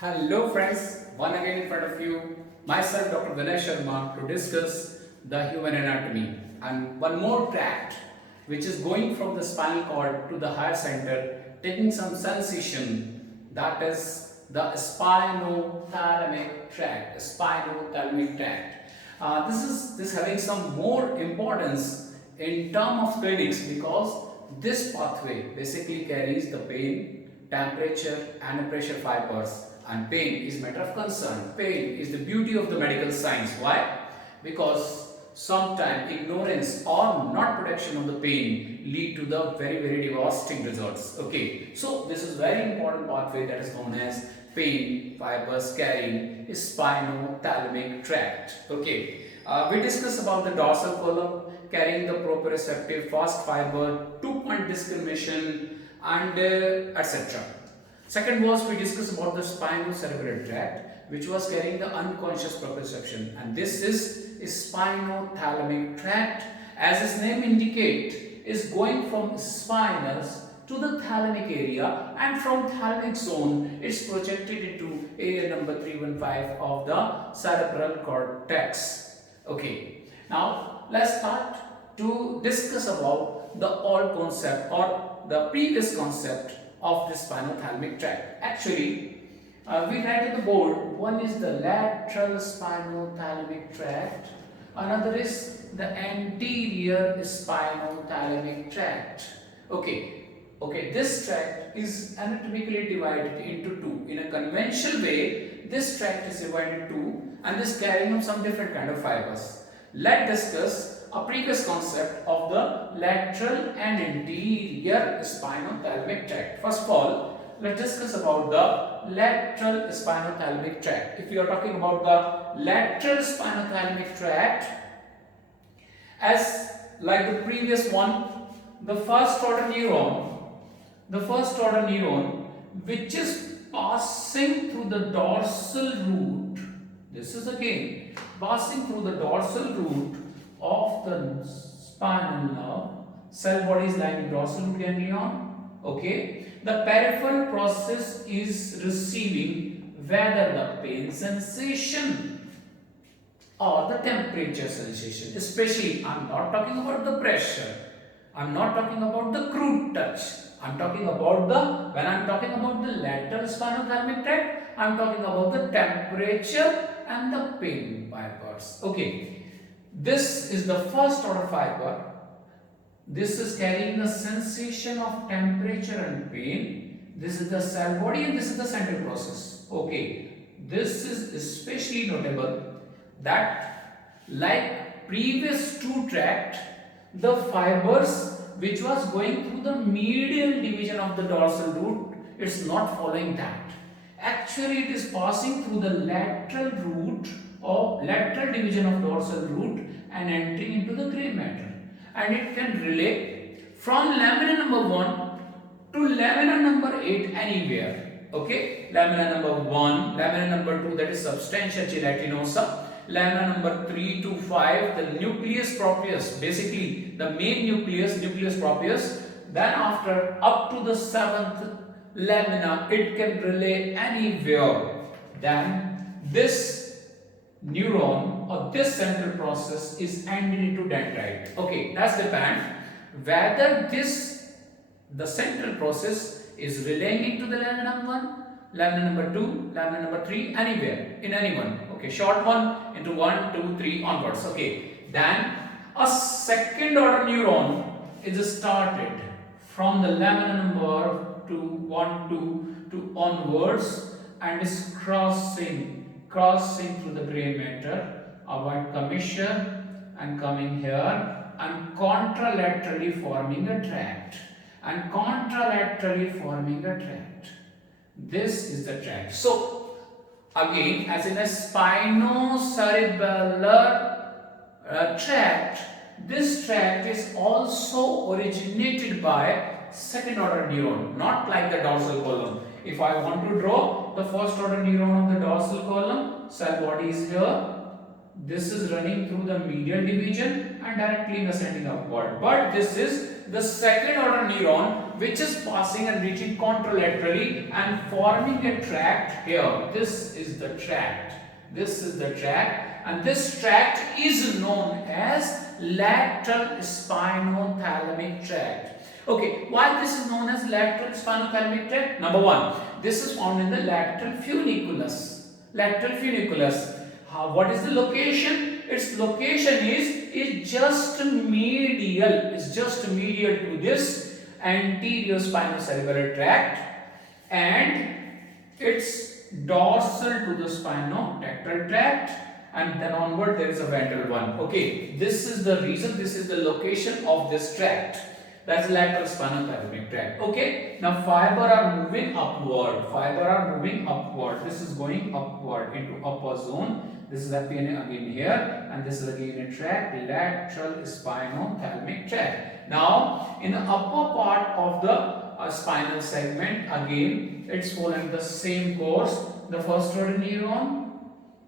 Hello friends, one again in front of you, myself Dr. Ganesh Sharma to discuss the human anatomy and one more tract which is going from the spinal cord to the higher center taking some sensation, that is the spinothalamic tract. This having some more importance in term of clinics because this pathway basically carries the pain, temperature and pressure fibers, and pain is matter of concern. Pain is the beauty of the medical science. Why? Because sometimes ignorance or not protection of the pain lead to the very devastating results. Okay, so this is very important pathway that is known as pain fibers carrying spinothalamic tract. Okay, we discussed about the dorsal column carrying the proprioceptive fast fiber, 2-point discrimination and etc. Second was we discussed about the spinocerebellar tract which was carrying the unconscious proprioception, and this is spinothalamic tract, as its name indicate, is going from spinous to the thalamic area, and from thalamic zone it's projected into area number 315 of the cerebral cortex. Okay, now let's start to discuss about the old concept or the previous concept of the spinothalamic tract. Actually, we write on the board, one is the lateral spinothalamic tract, another is the anterior spinothalamic tract. Okay, this tract is anatomically divided into two. In a conventional way, this tract is divided into two and is carrying on some different kind of fibers. Let's discuss a previous concept of the lateral and anterior spinothalamic tract. First of all, let's discuss about the lateral spinothalamic tract. If we are talking about the lateral spinothalamic tract, as like the previous one, the first order neuron which is passing through the dorsal root, this is again passing through the dorsal root of the spinal nerve, cell body is lying in dorsal root ganglion. Okay, the peripheral process is receiving whether the pain sensation or the temperature sensation. Especially, I'm not talking about the pressure, I'm not talking about the crude touch, I'm talking about the, when I'm talking about the lateral spinothalamic tract, I'm talking about the temperature and the pain fibers. Okay, this is the first order fiber. This is carrying the sensation of temperature and pain. This is the cell body and this is the central process. Okay, this is especially notable that like previous two tract, the fibers which was going through the medial division of the dorsal root, it's not following that. Actually, it is passing through the lateral root or lateral division of dorsal root and entering into the gray matter, and it can relay from lamina number 1 to lamina number 8 anywhere. Okay, lamina number 1, lamina number 2, that is substantia gelatinosa, lamina number 3 to 5, the nucleus proprius, basically the main nucleus proprius, then after up to the 7th lamina it can relay anywhere. Then this neuron or this central process is ended into dendrite. Okay, that's depend whether this the central process is relaying into the lamina number 1, lamina number 2, lamina number 3, anywhere in any one. Okay, short one into 1, 2, 3 onwards. Okay, then a second order neuron is started from the lamina number 2, 1, 2 onwards and is crossing through the gray matter, avoid commissure and coming here and contralaterally forming a tract This is the tract. So again, as in a spinocerebellar tract, this tract is also originated by second order neuron, not like the dorsal column. If I want to draw the first order neuron of the dorsal column, cell body is here, this is running through the medial division and directly ascending upward, but this is the second order neuron which is passing and reaching contralaterally and forming a tract here. This is the tract. This is the tract, and this tract is known as lateral spinothalamic tract. Okay, why this is known as lateral spinothalamic tract? Number one, this is found in the lateral funiculus. Lateral funiculus. What is the location? Its location is just medial. It's just medial to this anterior spinocerebellar tract, and it's dorsal to the spinotactal tract, and then onward there is a ventral one. Okay, this is the reason, this is the location of this tract. That's lateral spinothalamic tract. Okay, now fiber are moving upward. Fiber are moving upward. This is going upward into upper zone. This is again here, and this is again a tract, lateral spinothalamic tract. Now, in the upper part of the spinal segment, again, it's following the same course. The first order neuron,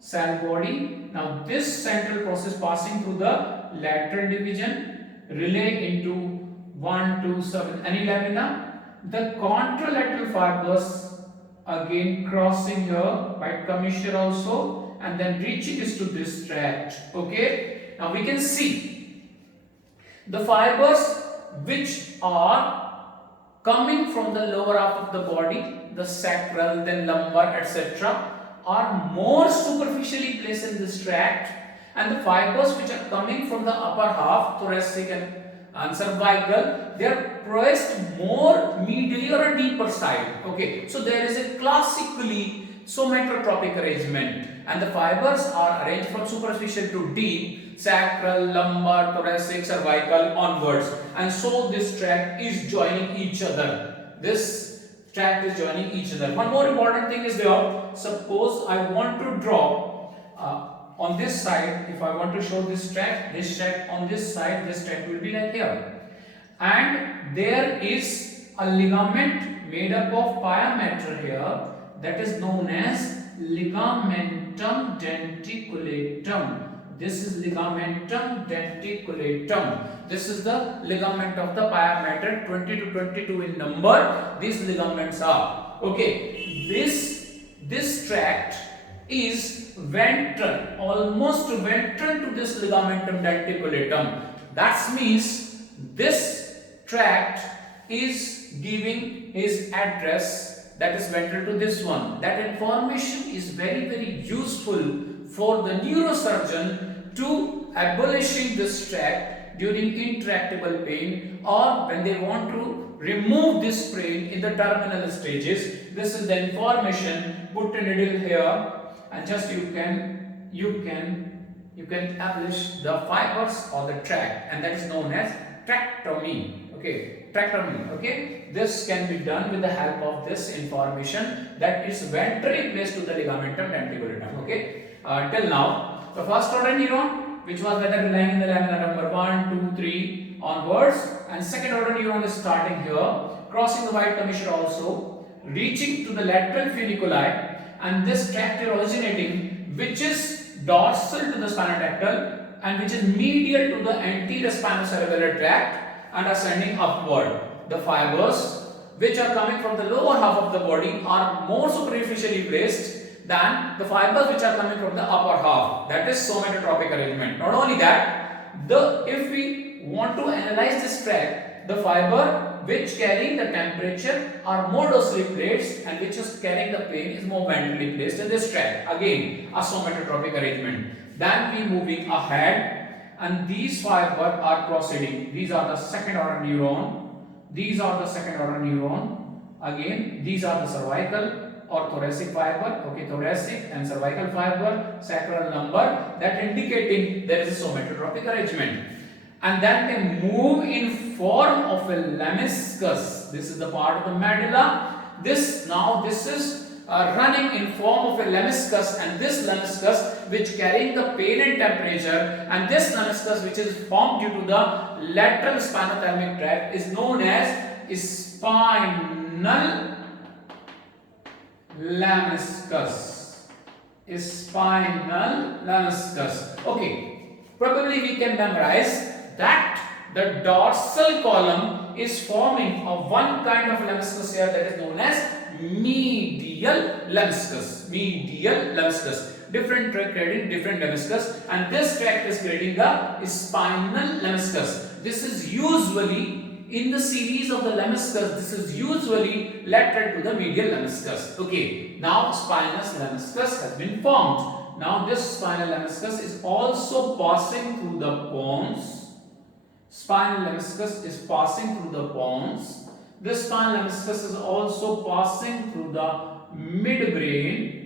cell body. Now, this central process passing through the lateral division, relay into 1, 2, 7, any lamina. The contralateral fibers again crossing here, right commissure also, and then reaching is to this tract. Okay, now we can see the fibers which are coming from the lower half of the body, the sacral, then lumbar, etc., are more superficially placed in this tract, and the fibers which are coming from the upper half, thoracic and cervical, they are placed more medially or a deeper side. Okay, so there is a classically somatotropic arrangement, and the fibers are arranged from superficial to deep, sacral, lumbar, thoracic, cervical onwards, and so this tract is joining each other. This tract is joining each other. One more important thing is there. Suppose I want to draw on this side, if I want to show this tract on this side, this tract will be like here, and there is a ligament made up of pia mater here, that is known as ligamentum denticulatum. This is ligamentum denticulatum. This is the ligament of the pia mater, 20 to 22 in number. These ligaments are okay. This tract is ventral, almost ventral to this ligamentum denticulatum. That means this tract is giving his address, that is ventral to this one. That information is very useful for the neurosurgeon to abolishing this tract during intractable pain, or when they want to remove this pain in the terminal stages. This is the information. Put a needle here, and just you can abolish the fibers or the tract, and that is known as tractomy. Okay, tractomy. Okay, this can be done with the help of this information that is ventrally placed to the ligamentum denticulatum. Okay, till now the first order neuron, which was whether lying in the lamina number 1, 2, 3 onwards, and second order neuron is starting here, crossing the white commissure also, reaching to the lateral funiculi, and this tract originating, which is dorsal to the spinotactal and which is medial to the anterior spinocerebellar tract and ascending upward. The fibers which are coming from the lower half of the body are more superficially placed than the fibers which are coming from the upper half. That is somatotropic arrangement. Not only that, if we want to analyze this tract, the fiber which carrying the temperature are more dorsally placed, and which is carrying the pain is more ventrally placed in this tract. Again, a somatotropic arrangement. Then we moving ahead, and these fibers are proceeding. These are the second order neuron. These are the second order neuron. Again, these are the cervical or thoracic fiber. Okay, thoracic and cervical fiber, sacral, lumbar. That indicating there is a somatotropic arrangement. And then they move in form of a lemniscus. This is the part of the medulla. This is running in form of a lemniscus, and this lemniscus which carrying the pain and temperature, and this lemniscus which is formed due to the lateral spinothalamic tract is known as spinal lemniscus. Spinal lemniscus. Okay, probably we can memorize that the dorsal column is forming one kind of lemniscus here, that is known as medial lemniscus. Medial lemniscus. Different tract creating different lemniscus, and this tract is creating the spinal lemniscus. This is usually in the series of the lemniscus. This is usually lateral to the medial lemniscus. Okay, now spinous lemniscus has been formed. Now this spinal lemniscus is also passing through the bones. Spinal lemniscus is passing through the bones. This spinal lemniscus is also passing through the midbrain.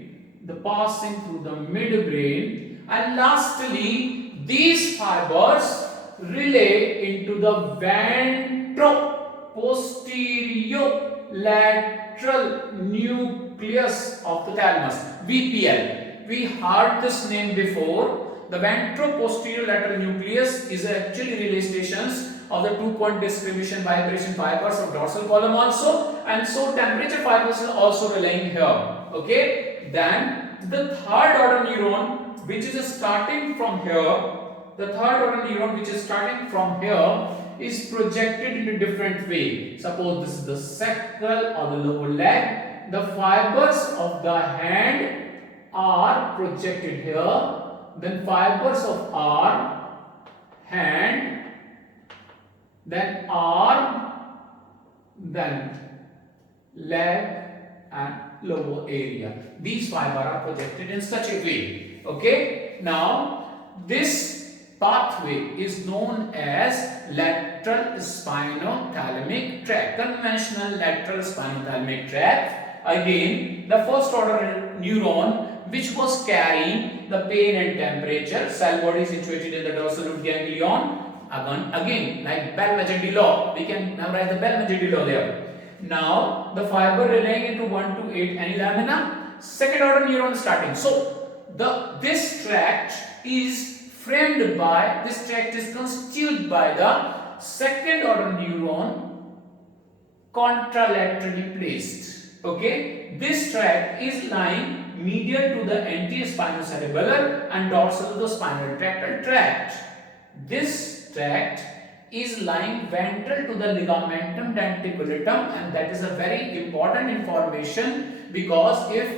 Passing through the midbrain, and lastly these fibers relay into the ventroposterolateral nucleus of the thalamus, VPL. We heard this name before. The ventroposterolateral nucleus is actually relay stations of the 2-point distribution vibration fibers of dorsal column also, and so temperature fibers are also relaying here. Okay. Then the third order neuron which is starting from here, is projected in a different way. Suppose this is the sacral or the lower leg. The fibers of the hand are projected here. Then fibers of arm, hand, then arm, then leg and lower area. These fibers are projected in such a way. Okay. Now this pathway is known as lateral spinothalamic tract. Conventional lateral spinothalamic tract. Again, the first order neuron which was carrying the pain and temperature, cell body situated in the dorsal root ganglion. Again, like Bell-Majedie law, we can memorize the Bell-Majedie law there. Now the fiber relaying into 1 to 8 any lamina, second order neuron starting. So this tract is constituted by the second order neuron contralaterally placed. Okay, this tract is lying medial to the anterospinocerebellar and dorsal to the spinal tract. This tract is lying ventral to the ligamentum denticulatum, and that is a very important information, because if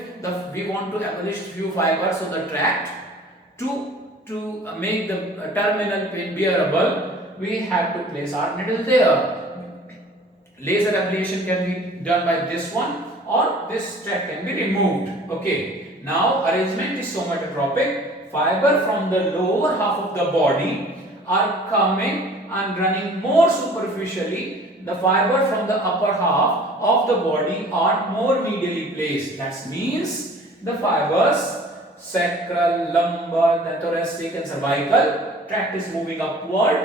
we want to abolish few fibers of the tract to make the terminal pain bearable, we have to place our needle there. Laser ablation can be done by this one, or this tract can be removed. Okay. Now arrangement is somatotropic. Fiber from the lower half of the body are coming and running more superficially. The fiber from the upper half of the body are more medially placed. That means the fibers sacral, lumbar, the thoracic and cervical tract is moving upward.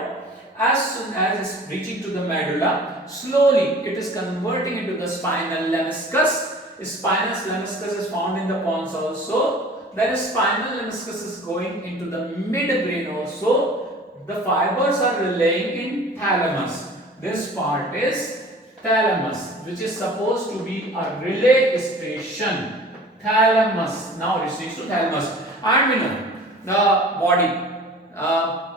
As soon as it's reaching to the medulla, slowly it is converting into the spinal lemniscus. Spinous lemniscus is found in the pons also. Then spinal lemniscus is going into the midbrain also. The fibers are relaying in thalamus. This part is thalamus, which is supposed to be a relay station. Thalamus. Now it reaches to thalamus. And we know the body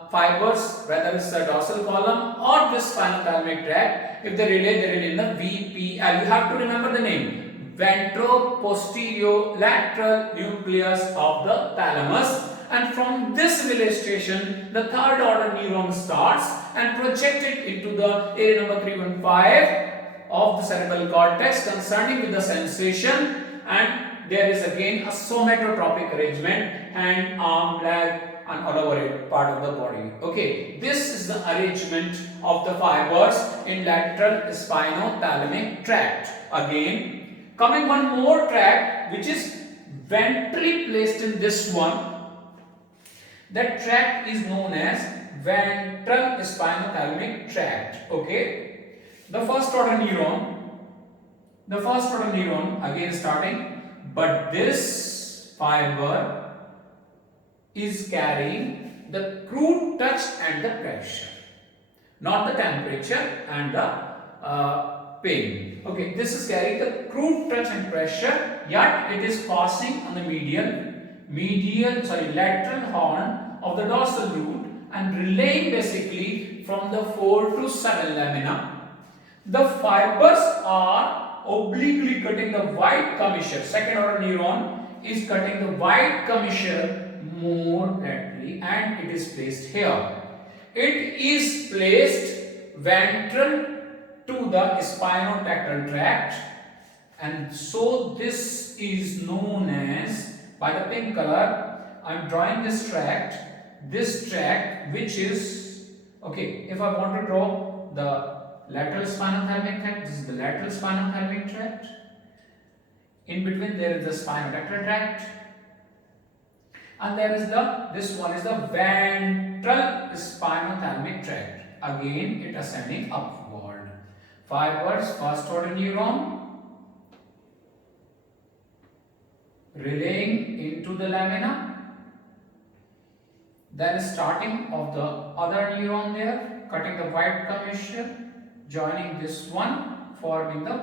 fibers, whether it's the dorsal column or this spinothalamic tract, if they relay in the VPL. You have to remember the name. Ventroposterolateral nucleus of the thalamus. And from this relay station, the third order neuron starts and projected into the area number 315 of the cerebral cortex concerning with the sensation, and there is again a somatotropic arrangement, hand, arm, leg and all over part of the body. Okay, this is the arrangement of the fibers in lateral spinothalamic tract. Again, coming one more tract which is ventrally placed in this one. That tract is known as ventral spinothalamic tract. Okay, the first order neuron again starting, but this fiber is carrying the crude touch and the pressure, not the temperature and the pain. Okay, this is carrying the crude touch and pressure, yet it is passing on the lateral horn of the dorsal root and relaying basically from the 4 to 7 lamina. The fibers are obliquely cutting the white commissure. Second order neuron is cutting the white commissure more readily, and it is placed here. It is placed ventral to the spinotactal tract, and so this is known as, by the pink color I am drawing this tract which is, okay, if I want to draw the lateral spinothalamic tract, this is the lateral spinothalamic tract. In between there is the spinotactal tract, and there is this one is the ventral spinothalamic tract. Again it ascending upward. Fibers, first order neuron relaying into the lamina, then starting of the other neuron there, cutting the white commissure, joining this one, forming the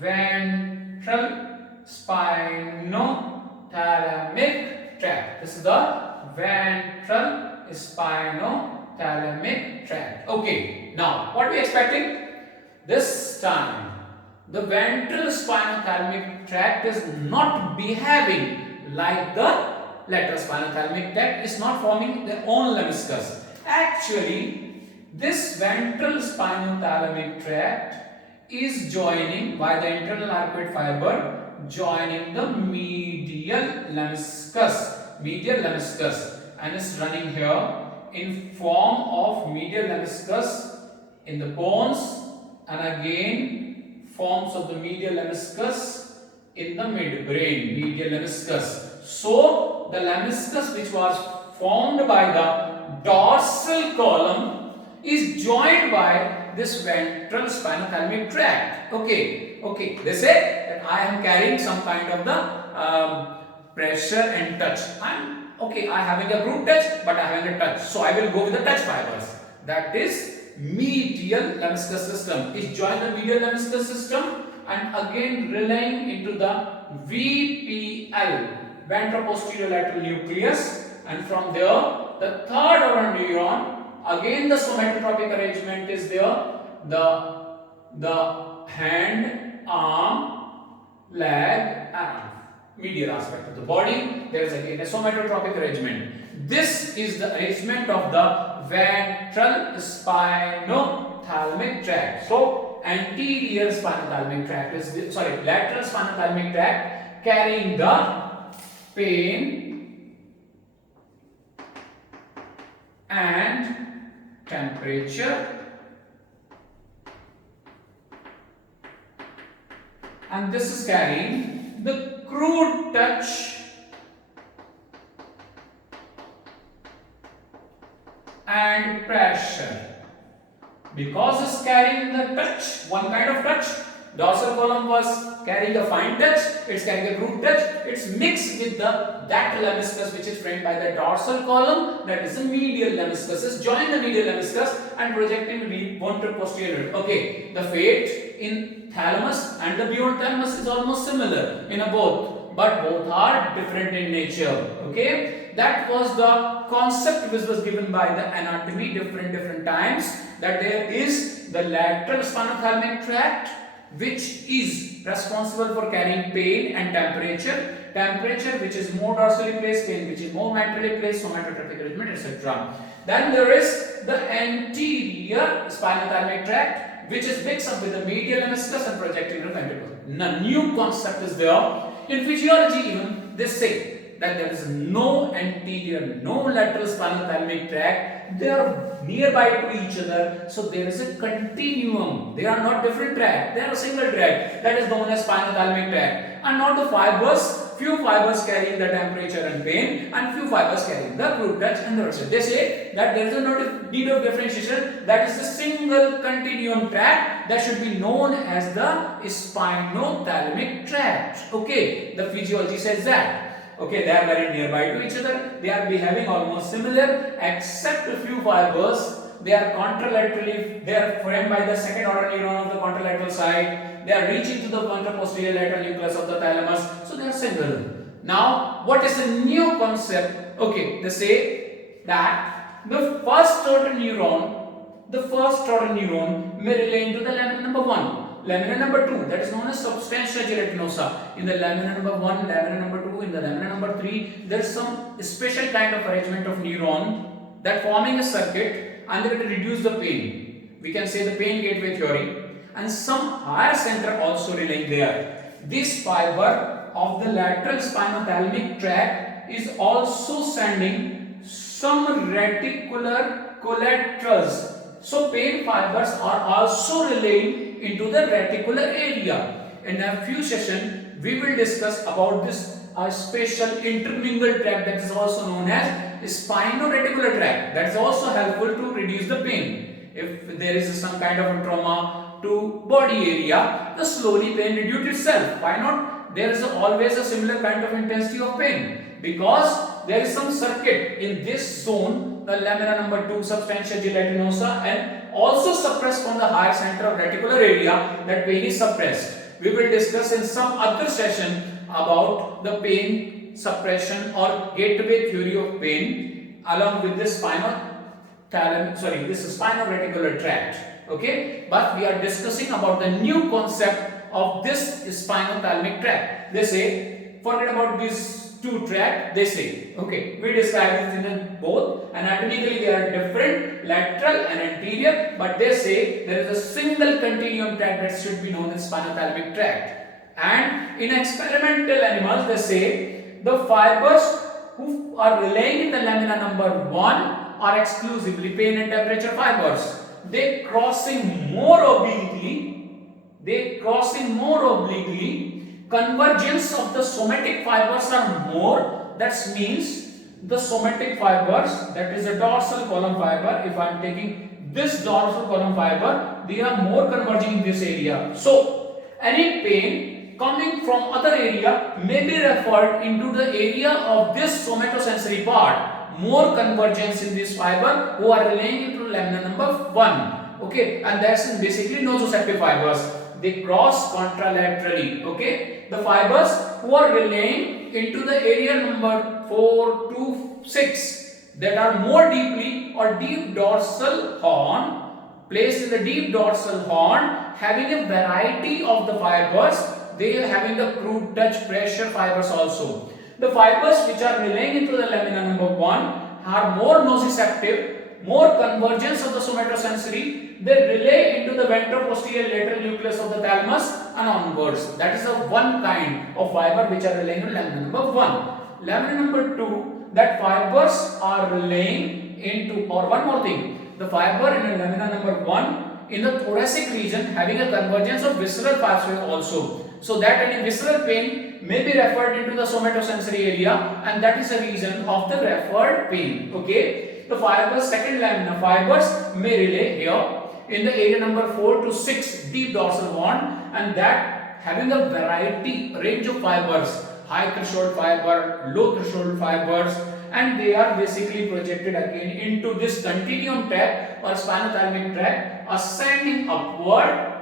ventral spinothalamic tract. This is the ventral spinothalamic tract. Okay, now what are we expecting? This time the ventral spinothalamic tract is not behaving like the lateral spinothalamic tract, is not forming their own lemniscus. Actually, this ventral spinothalamic tract is joining by the internal arcuate fiber, joining the medial lemniscus, and is running here in form of medial lemniscus in the bones, and again forms of the medial lemniscus in the midbrain, medial lemniscus. So the lemniscus which was formed by the dorsal column is joined by this ventral spinothalamic tract. Okay, they say that I am carrying some kind of the pressure and touch. I having a root touch, but I having a touch. So I will go with the touch fibers. That is medial lemniscus system. Is joined the medial lemniscus system and again relaying into the VPL, ventral-posterior lateral nucleus, and from there the third order neuron, again the somatotropic arrangement is there. The hand, arm, leg, and medial aspect of the body. There is again a somatotropic arrangement. This is the arrangement of the ventral spinothalamic tract. So anterior spinothalamic tract is lateral spinothalamic tract carrying the pain and temperature, and this is carrying the crude touch and pressure. Because it's carrying the touch, one kind of touch, dorsal column was carrying a fine touch, it's carrying a crude touch, it's mixed with that lemniscus which is framed by the dorsal column, that is the medial lemniscus, is join the medial lemniscus and projecting ventral posterior. Okay, the fate in thalamus and the beyond thalamus is almost similar in both, but both are different in nature. Okay, that was the concept which was given by the anatomy different times, that there is the lateral spinothalamic tract which is responsible for carrying pain and temperature which is more dorsally placed, pain which is more ventrally placed, somatotropic arrangement, etc. Then there is the anterior spinothalamic tract which is mixed up with the medial lemniscus and projecting the ventral. Now new concept is there. In physiology even they say that there is no anterior, no lateral spinothalamic tract. They are nearby to each other, so there is a continuum. They are not different tract, they are a single tract, that is known as spinothalamic tract. And not the fibers, few fibers carrying the temperature and pain, and few fibers carrying the crude touch and the rest. They say that there is no need of differentiation, that is a single continuum tract that should be known as the spinothalamic tract. Okay, the physiology says that. Okay, they are very nearby to each other, they are behaving almost similar, except a few fibers, they are contralaterally, they are framed by the second order neuron of the contralateral side, they are reaching to the ventral posterior lateral nucleus of the thalamus, so they are single. Now, what is the new concept? Okay, they say that the first order neuron the first order neuron may relay into the lamina number 1. Lamina number 2, that is known as substantia gelatinosa. In the lamina number 1, lamina number 2, in the lamina number 3, there is some special kind of arrangement of neuron that forming a circuit and they will reduce the pain. We can say the pain gateway theory, and some higher center also relaying there. This fiber of the lateral spinothalamic tract is also sending some reticular collaterals. So pain fibers are also relaying into the reticular area. In a few sessions, we will discuss about this special intermingled tract that is also known as spino-reticular tract. That is also helpful to reduce the pain. If there is some kind of a trauma to body area, the slowly pain reduces itself. Why not? There is always a similar kind of intensity of pain because there is some circuit in this zone, the lamina number 2 substantia gelatinosa, and also suppressed from the higher center of reticular area, that pain is suppressed. We will discuss in some other session about the pain suppression or gateway theory of pain along with this this spino-reticular tract. Okay, but we are discussing about the new concept of this spinothalamic tract. They say, forget about these two tracts, they say. Okay, we describe it in both. Anatomically, they are different, lateral and anterior, but they say there is a single continuum tract that should be known as spinothalamic tract. And in experimental animals, they say the fibers who are relaying in the lamina number 1 are exclusively pain and temperature fibers. They crossing more obliquely, convergence of the somatic fibers are more. That means the somatic fibers, that is a dorsal column fiber, if I am taking this dorsal column fiber, they are more converging in this area. So any pain coming from other area may be referred into the area of this somatosensory part. More convergence in this fiber who are relaying into lamina number 1. Okay, and that's basically nociceptive fibers. They cross contralaterally. Okay, the fibers who are relaying into the area number 4 to 6 that are more deeply or deep dorsal horn, placed in the deep dorsal horn, having a variety of the fibers. They are having the crude touch pressure fibers also. The fibers which are relaying into the lamina number 1 are more nociceptive, more convergence of the somatosensory. They relay into the ventroposterior lateral nucleus of the thalamus and onwards. That is the one kind of fiber which are relaying into lamina number 1. Lamina number 2, that fibers are relaying into, or one more thing, the fiber in the lamina number 1 in the thoracic region having a convergence of visceral pathway also. So that any visceral pain may be referred into the somatosensory area, and that is the reason of the referred pain. Okay, the fibers, second lamina fibers may relay here in the area number 4 to 6 deep dorsal horn, and that having a variety range of fibers, high threshold fiber, low threshold fibers, and they are basically projected again into this continuum tract or spinothalamic tract, ascending upward.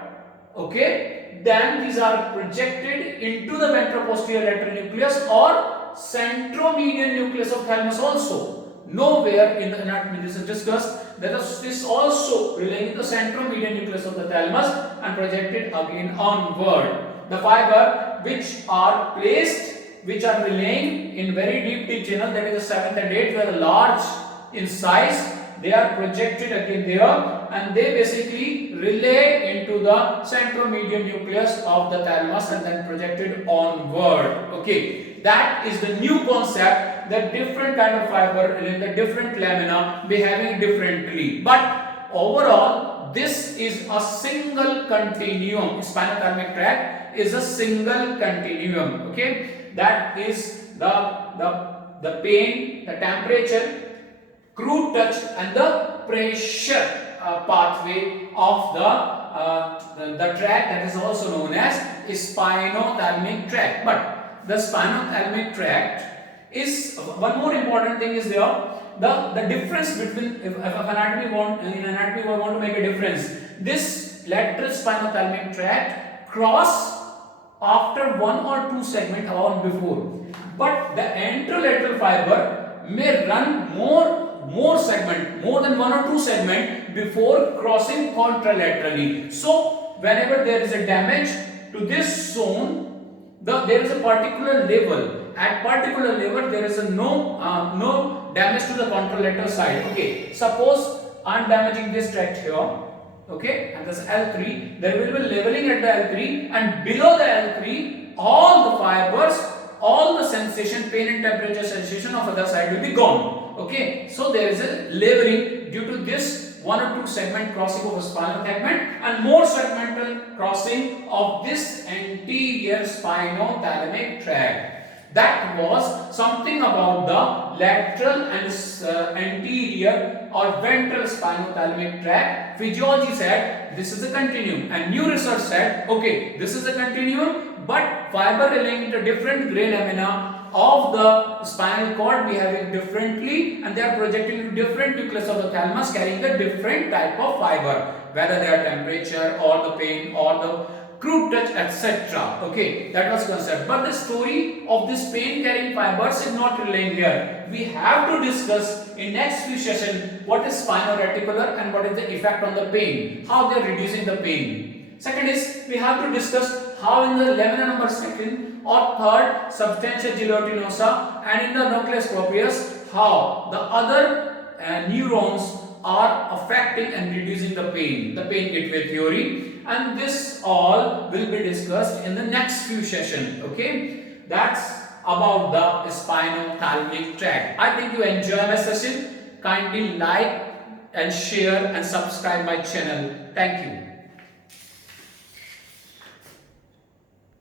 Okay, then these are projected into the ventroposterior lateral nucleus or centromedian nucleus of thalamus also. Nowhere in the anatomy this is discussed that is also relaying in the centromedian nucleus of the thalamus and projected again onward. The fiber which are placed, which are relaying in very deep channel, that is the 7th and 8th, were large in size. They are projected again there, and they basically relay into the centromedian nucleus of the thalamus and then projected onward. Okay, that is the new concept, that different kind of fiber in the different lamina behaving differently, but overall this is a single continuum. Spinothalamic tract is a single continuum. Okay, that is the pain, the temperature, crude touch, and the pressure pathway of the tract that is also known as spinothalamic tract. But the spinothalamic tract is one more important thing is there. The difference between if anatomy want to make a difference, this lateral spinothalamic tract cross after 1 or 2 segment around before, but the anterolateral fiber may run more segment, more than 1 or 2 segment before crossing contralaterally. So whenever there is a damage to this zone, there is a particular level. At particular level, there is a no damage to the contralateral side. Okay, suppose I am damaging this tract here. Okay, and this L3, there will be leveling at the L3, and below the L3, all the fibers, all the sensation, pain and temperature sensation of other side will be gone. Okay, so there is a leveling due to this one or two segment crossing of a spinal segment and more segmental crossing of this anterior spinothalamic tract. That was something about the lateral and anterior or ventral spinothalamic tract. Physiology said this is a continuum, and new research said okay, this is a continuum, but fiber relating to different gray lamina of the spinal cord behaving differently, and they are projecting to different nucleus of the thalamus carrying a different type of fiber, whether they are temperature or the pain or the crude touch, etc. Okay, that was concept. But the story of this pain carrying fibers is not relying here. We have to discuss in next few sessions what is spino-reticular and what is the effect on the pain, how they are reducing the pain. Second is we have to discuss how in the lamina number 2 or 3rd substantia gelatinosa and in the nucleus proprius how the other neurons are affecting and reducing the pain gateway theory, and this all will be discussed in the next few sessions. Okay, that's about the spinothalamic tract. I think you enjoy my session. Kindly like and share and subscribe my channel. Thank you.